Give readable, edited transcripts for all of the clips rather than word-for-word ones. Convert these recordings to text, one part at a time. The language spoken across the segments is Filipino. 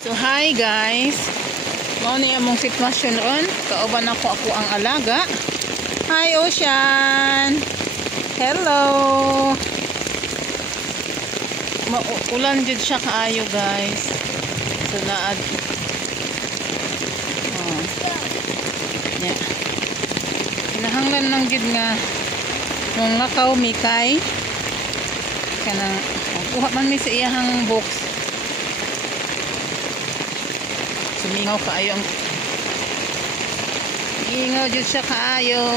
So hi guys, mao ni among sitwasyon ron. Kauban ako ang alaga. Hi Ocean. Hello. Ulan jud siya kaayo guys. So naad. Oh. Yeah. Kinahanglan lang jud nga mong lakaw mikay. Kanang kuha man mi sa iyahang box. Sumingaw kaayo ang ingaw jud siya kaayo.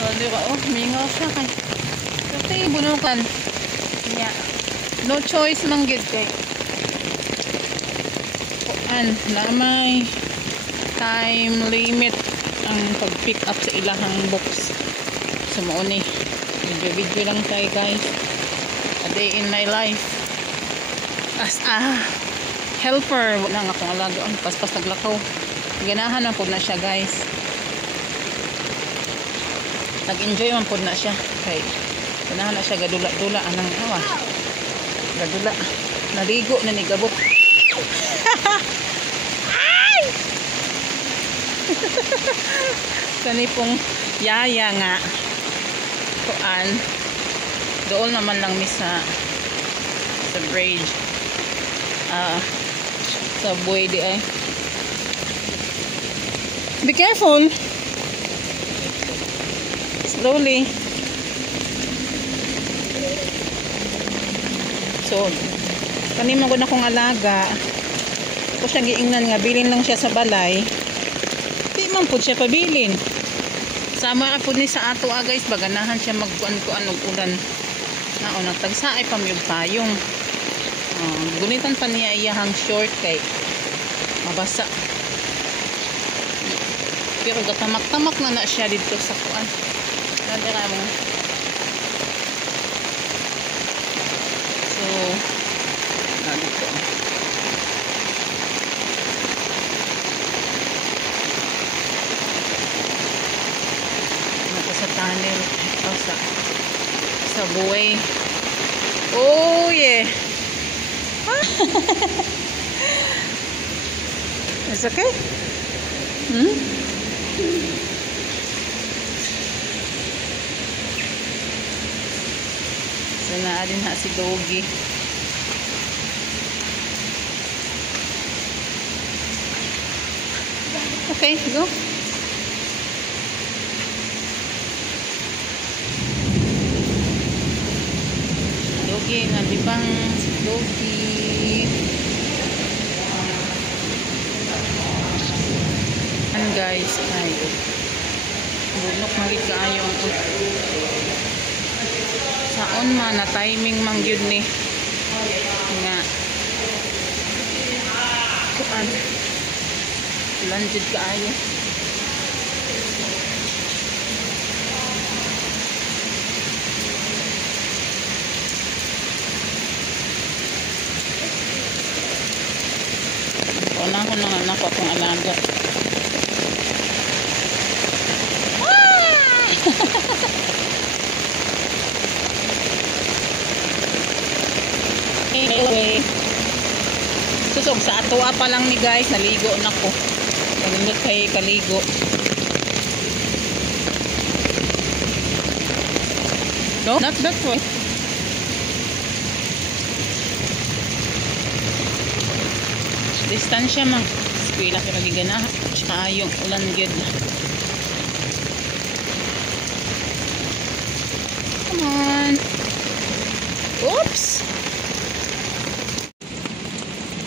Dali ka mingaw siya kay. Kasi bunukan. Yeah. No choice man gid kay. Kuan lamay time limit ang pag-pick up sa ilahang box. Sumuo ni video lang tayo guys. A day in my life as helper. Wala nga akong alagaan. Paspas naglakaw. Ganahan na po na siya guys. Nag-enjoy man po na siya. Kay ganahan na siya gadula-dula. Anang awa. Gadula. Naligo na ni Gabok. Ay! Kani pong yaya nga. Kuan. Doon naman lang mi sa bridge. Sa buhay di ay. Be careful. Slowly. So, kanimo ko na kong alaga. Ako siya giingnan nga bilin lang siya sa balay. Di man pud siya pabilin. Sama ka pud ni sa ato guys, baganahan siya magkuan-kuan og ulan. Nao nagtagsa ay pamyug payong. Gunitan pa niya iyahang short kay mabasa. Pero gatamak-tamak na siya dito sa kuan. Nadira mo. So, dito. Ano sa tunnel o sa buhay. Oh yeah. It's okay? So naadin ha si Doggy. Okay, go. Doggy, nalibang si Doggy. Guys, ay bunok magid kaayo ang saon man na timing man gyud ni nga kuan ulan jud kaayo. Una ko nang anak akong alaga. Anyway, susog sa atoa pa lang ni guys, naligo na ko. Nalindot kay kaligo. No, not that way. Distansya mang eskwela ko lagi gana. Tsaka yung ulan gyud. Come on. Oops.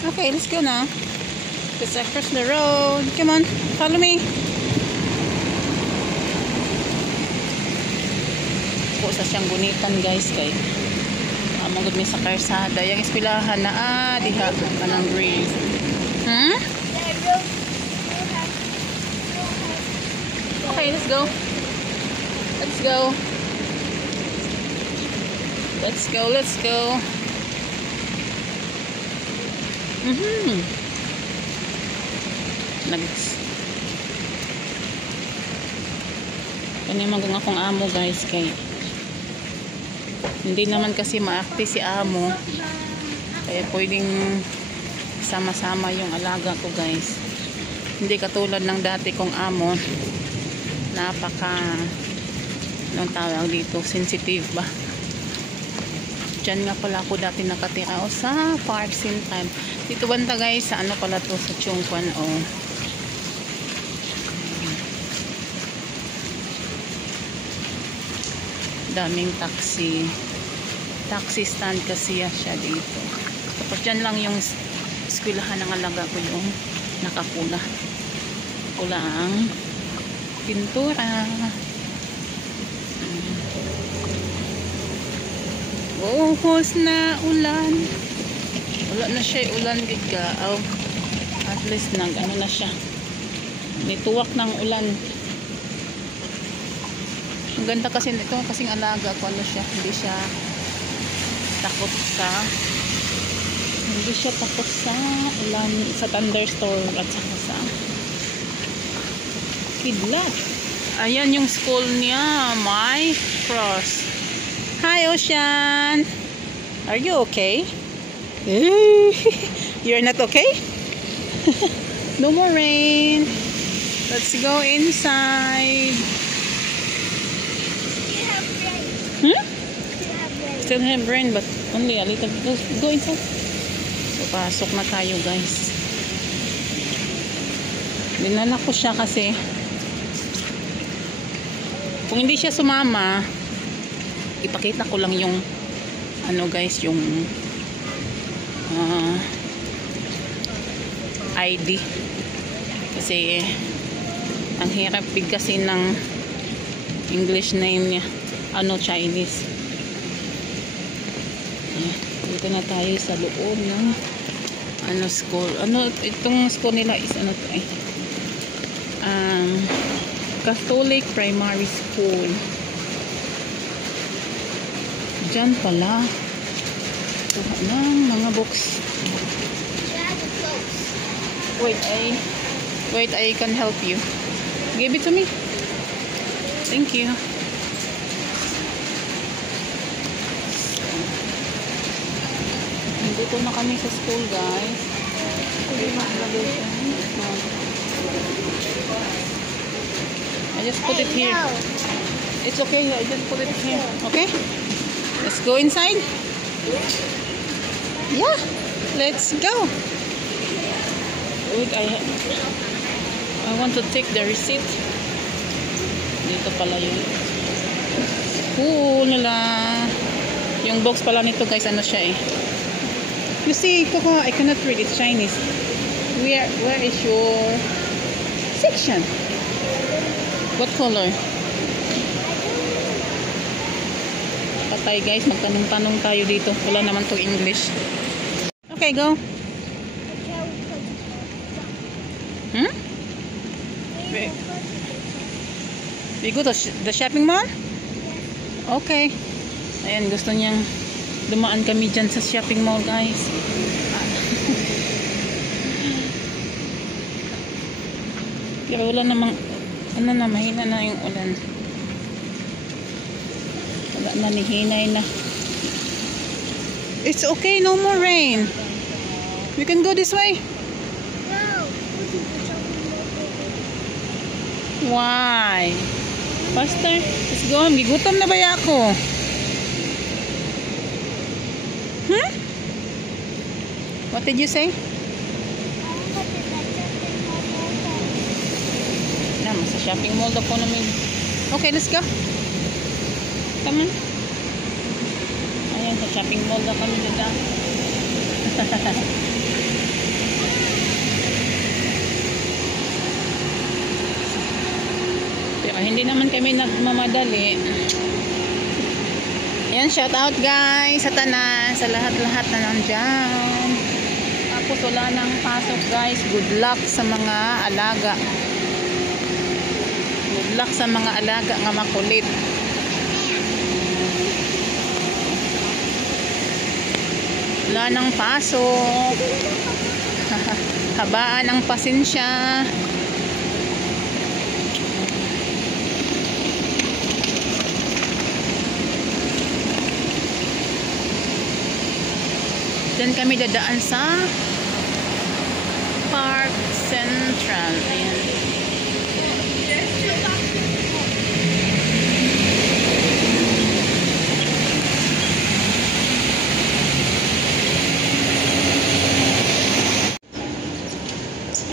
Okay, let's go now. Let's cross the road. Come on, follow me. Po sa siyang gunitan guys kay among mi sa karsada. Yang eskwelahan na diha kanang breeze. Okay, let's go. Let's go. Let's go, let's go. Kanya magong akong amo guys kay hindi naman kasi maakti si amo Kaya pwedeng sama-sama yung alaga ko guys. Hindi katulad ng dati kong amo. Napaka anong tawag dito, sensitive ba. Diyan nga pala ako dati nakatira sa Park Sintan. Dito banda guys, sa ano pala to, sa Chongquan daming taxi stand kasi siya dito. Tapos dyan lang yung eskwelahan ng alaga ko, yung nakapula ang pintura. Buhos na ulan. Wala na siya ulan giga. At least nag ano na siya. Nituwak ng ulan. Ang ganda kasi nito, kasing alaga ko ano siya, hindi siya takot sa ulan, sa thunderstorm at saka sa kidlat. Ayan yung school niya, My Cross. Hi Ocean, are you okay? You're not okay? No more rain. Let's go inside. Still have rain but only a little bit. Go inside. So pasok na tayo guys. Dinala ko siya kasi kung hindi siya sumama, ipakita ko lang yung ano guys, yung ID kasi ang hirap bigkasin ng English name niya, ano Chinese. Dito na tayo sa loob ng ano school. Ano itong school nila is ano to Catholic Primary School. Diyan pala kuha ng mga books. Wait, I can help you. Give it to me. Thank you. Dito na kami sa school guys. I just put it here. It's okay, I just put it here. Okay? Let's go inside. Yeah, let's go. Wait, I want to take the receipt. Dito pala yun. Nila. Yung box pala nito guys, ano siya You see, Coco, I cannot read. It's Chinese. Where is your section? What color? Patay guys, magtanong-tanong tayo dito. Wala naman to English. Okay, go. We go to the shopping mall? Okay. Ayan, gusto niyang dumaan kami dyan sa shopping mall guys. Pero wala namang ano na, mahina na yung ulan. Wala na, nihinay na. It's okay, no more rain. We can go this way. Why? Faster. Let's go. Gigutom na ba ako? What did you say? Sa shopping mall daw po namin. Okay, let's go. Come on. Ayan, sa shopping mall daw kami dito. Pero hindi naman kami nagmamadali. Ayan, shout out guys sa tanan, sa lahat-lahat na nandyan. Tapos wala nang pasok guys. Good luck sa mga alaga. Good luck sa mga alaga nga makulit. Wala nang pasok. Habaan ang pasensya. Diyan kami dadaan sa Park Central. Ayan.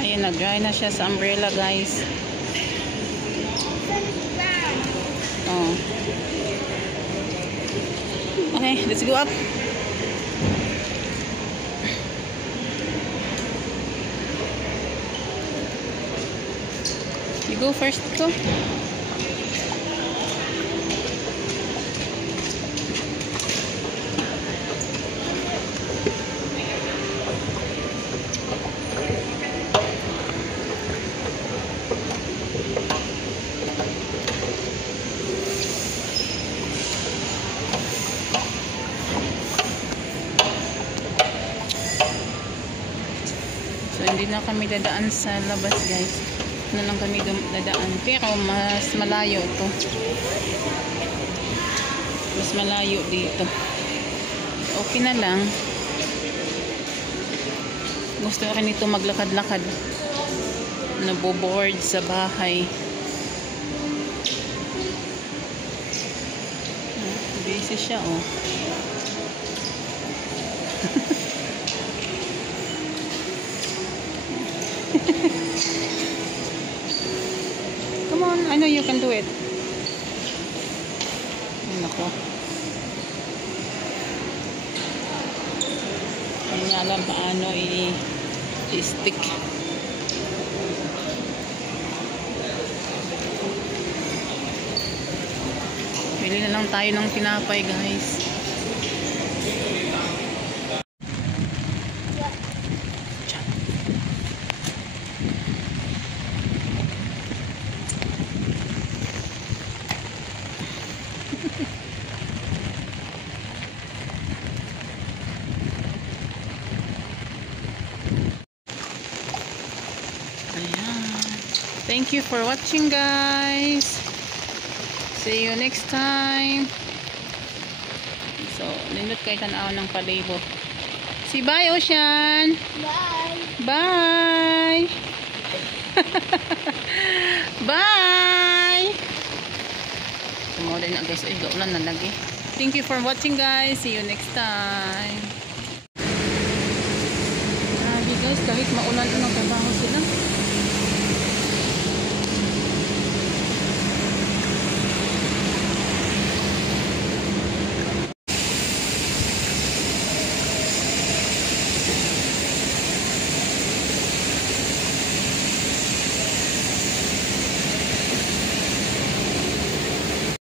Ayan, nag-dry na siya sa umbrella, guys. Oh. Okay, let's go up. You go first, go. So, hindi na kami dadaan sa labas, guys. Na lang kami dadaan. Pero, mas malayo to. Mas malayo dito. Okay na lang. Gusto ko nito maglakad-lakad. Naboboard sa bahay. Busy siya, oh. Come on, I know you can do it. Ay, nako. Hindi niya alam paano i-stick. Bili na lang tayo ng tinapay, guys. Thank you for watching, guys. See you next time. So, nindot kayo tanaw ng palibo. Si bye, Ocean. Bye. Bye. Bye. Tumawin na, guys. Ay, gaulan na lagi. Thank you for watching, guys. See you next time. Grabe, guys. Kahit maulan, anong trabaho sila.